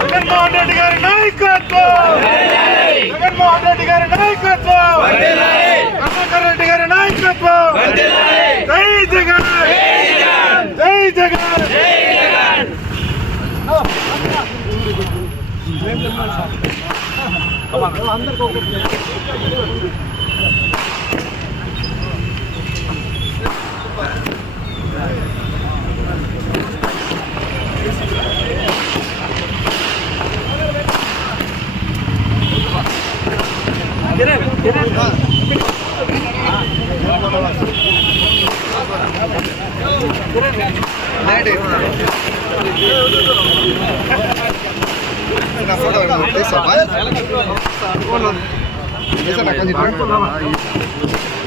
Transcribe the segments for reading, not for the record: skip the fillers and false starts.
జగన్మోహన్ రెడ్డి గారి నాయకత్వం, జగన్మోహన్ రెడ్డి గారి నాయకత్వం, కమలాకర్ రెడ్డి గారి నాయకత్వం. జై జగన్, జై జగన్, జై జగన్.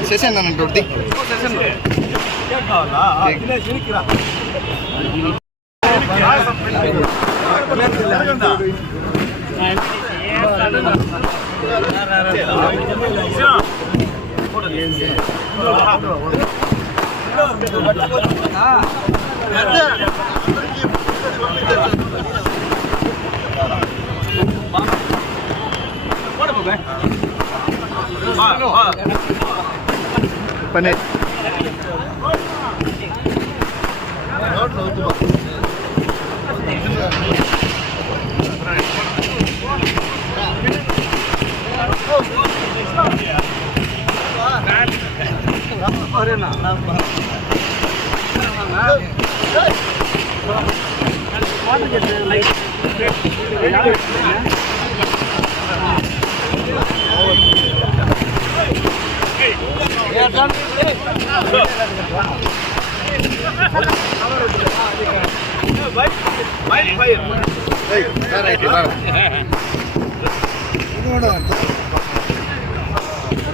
సెషన్ అన్నట్టు పని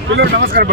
పిల్లలు నమస్కారం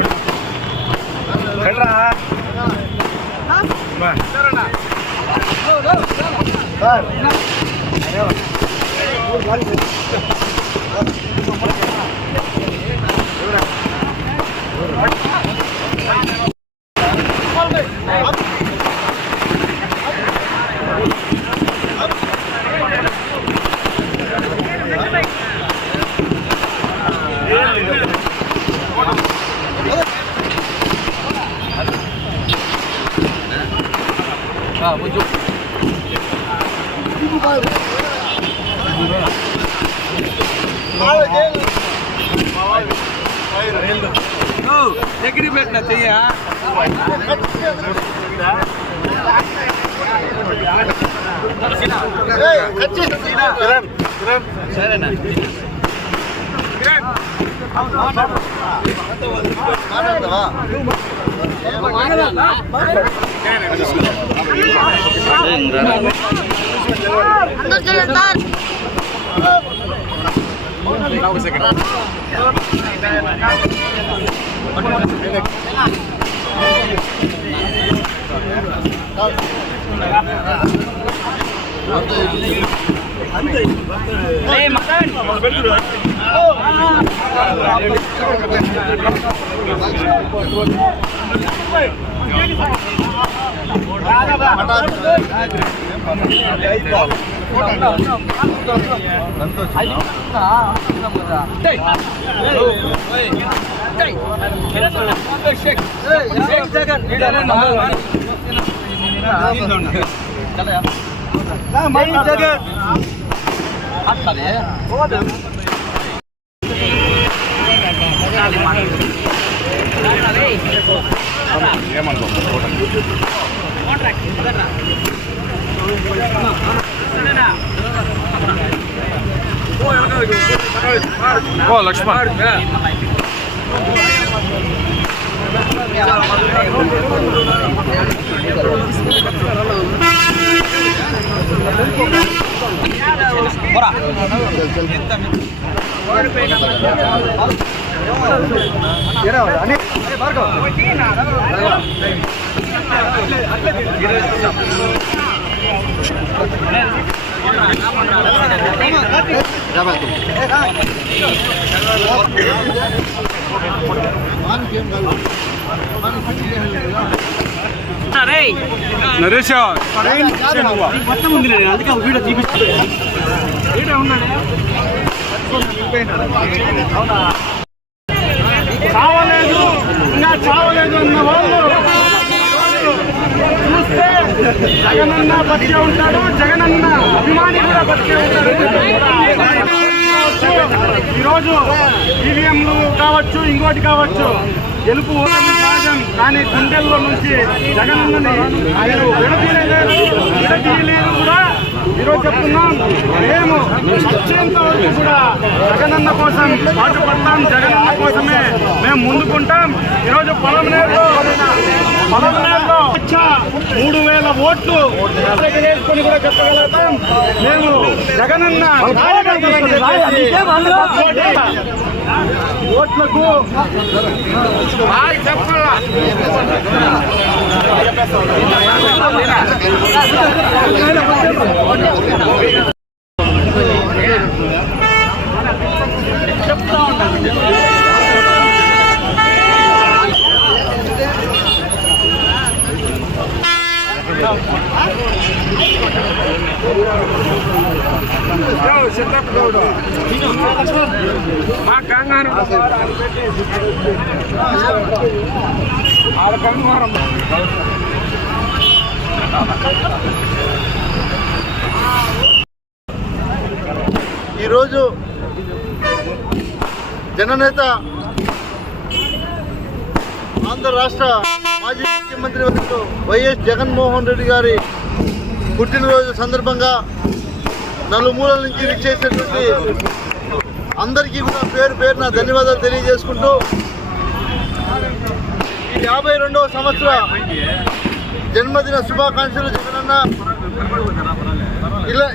దగ్గర పెట్టిన చెయ్య సరేనా ఓ లక్ష్మణ్ భార్గవ్ నరేష్ మొత్తం ఉంది అందుకే వీడియో చూపిస్తుంది. చావలేదు ఇంకా చావలేదు అన్న వాళ్ళు చూస్తే జగనన్న బతికే ఉంటాడు, జగనన్న అభిమాని కూడా బతికే ఉంటాడు. ఈరోజు ఈవీఎంలు కావచ్చు, ఇంకోటి కావచ్చు, గెలుపు ఓటమి సహజం. కానీ గుండెల్లో నుంచి జగనన్నని ఆయన విడదీయలేదు కూడా. ఈరోజు చెప్తున్నాం, మేము వచ్చేంత వరకు కూడా జగనన్న కోసం పాటుపడతాం, జగనన్న కోసమే మేము ముందుకుంటాం. ఈరోజు పొలంనేరులో 3,000 ఓట్లు వేసుకొని కూడా చెప్పగలుగుతాం. మేము జగనన్న ఓట్లకు చెప్పాలా చెప్తా ఉంటాను. మా కంగారు ఈరోజు జననేత ఆంధ్ర రాష్ట్ర మాజీ ముఖ్యమంత్రి వర్యులు వైఎస్ జగన్మోహన్ రెడ్డి గారి పుట్టినరోజు సందర్భంగా నలుమూలల నుంచి విచ్చేసినటువంటి అందరికీ కూడా పేరు పేరున ధన్యవాదాలు తెలియజేసుకుంటూ ఈ 52వ సంవత్సర జన్మదిన శుభాకాంక్షలు జగనన్న.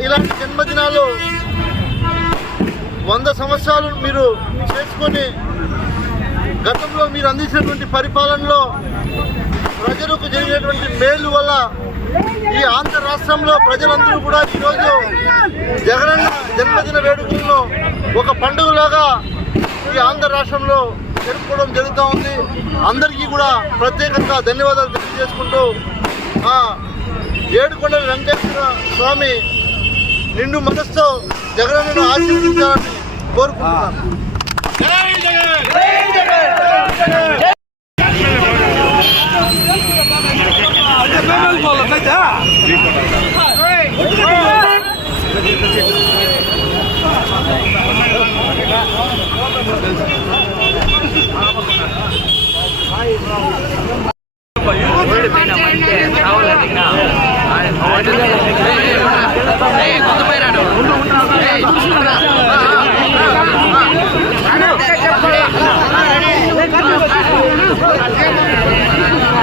ఇలాంటి జన్మదినాలు 100 సంవత్సరాలు మీరు చేసుకొని గతంలో మీరు అందించినటువంటి పరిపాలనలో ప్రజలకు జరిగినటువంటి మేలు వల్ల ఈ ఆంధ్ర రాష్ట్రంలో ప్రజలందరూ కూడా ఈరోజు జగనన్న జన్మదిన వేడుకలను ఒక పండుగలాగా ఈ ఆంధ్ర రాష్ట్రంలో జరుపుకోవడం జరుగుతూ ఉంది. అందరికీ కూడా ప్రత్యేకంగా ధన్యవాదాలు తెలియజేసుకుంటూ ఆ ఏడుకొండల వెంకటేశ్వర స్వామి నిండు మనసుతో జగనన్నను ఆశీర్వదించాలని కోరుకుంటున్నాను.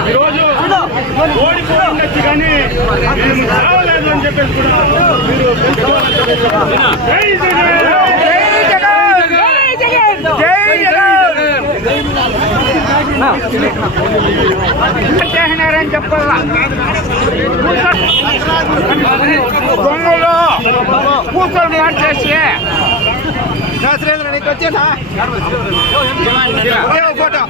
ఈరోజు ఓడిపోయిండొచ్చు కానీ మేము చావలేదు అని చెప్పేసి కూడా మీరు జై జగన్, జై జగన్ చేసినారని చెప్పాలా. దొంగలు కూతురు మార్చేసి శాస్త్రేంద్ర నీకు వచ్చేనా ఫోటో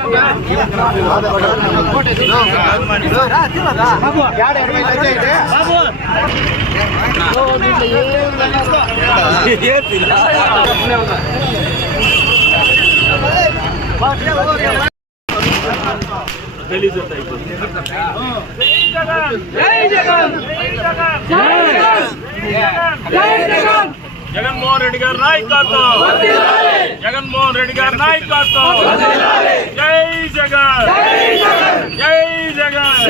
జగన్మోహన్ రెడ్డి గారి నాయకత్వం, జగన్మోహన్ రెడ్డి గారి నాయకత్వం. జై జగన్, జై జగన్.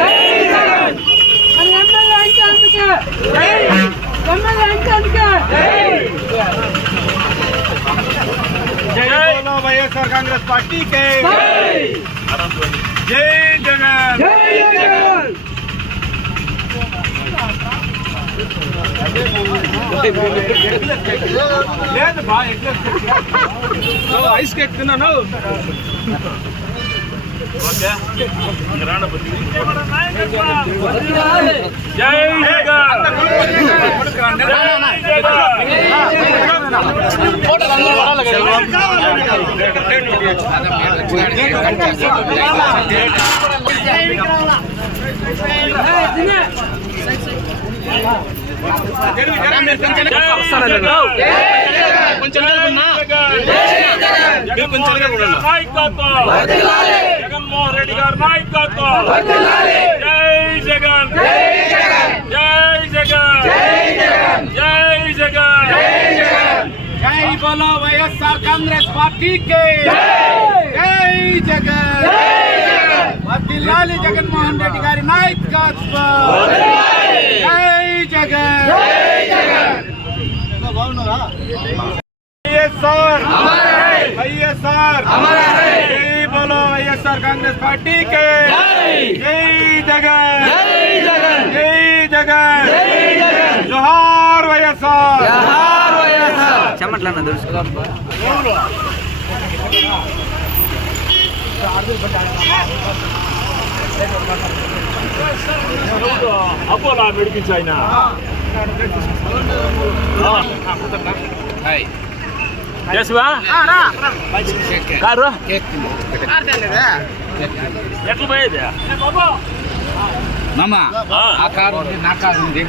జై వైఎస్ఆర్ కాంగ్రెస్ పార్టీ కే జై జగన్, జై జగన్. లేదు బా ఐస్ కేక్ తిన్నాను. జగన్మోహన్ రెడ్డి గారి నాయకత్వం. జై జగన్, జై జగన్, జై జగన్. జై బోలో వైఎస్ఆర్ కాంగ్రెస్ పార్టీ కే జై జగన్. వర్ధిల్లాలి జగన్మోహన్ రెడ్డి గారి నాయకత్వం. జై జగన్. వైఎస్ఆర్ వైఎస్ఆర్ జై బోలో వైఎస్ఆర్ కాంగ్రెస్ పార్టీ కే జై జగన్, జై జగన్, జోహార్ వైఎస్ఆర్. చెమట్లన్న తెలుసుకో. అపోలా మెడికించి ఆయన కారు ఎట్లా పోయేది మామ ఆ కారు ఉంది, నా కారు ఉంది.